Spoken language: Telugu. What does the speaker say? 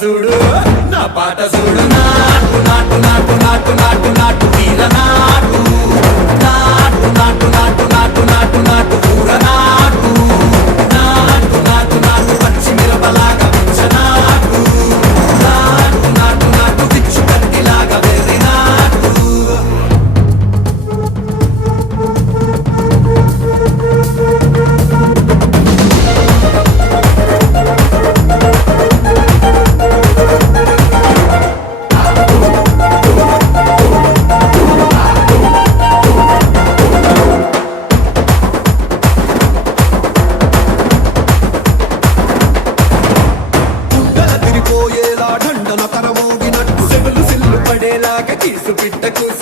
చూడు నా పాట చూడు నాటు నాటు నాటు నాటు నాటు నాటు తీర నాటు నాటు నాటు నాటు నాటు నాటు నాటు కూర నాటు నాటు నాటు నాటు పచ్చి మిరపలాగా పిచ్చ నాటు నాటు నాటు నాటు పిచ్చు కత్తిలాగా వెర్రి నాటు దండన కరమోగినట్టు సెవులు సిల్లు పడేలాగా కీసు పిట్ట కూసి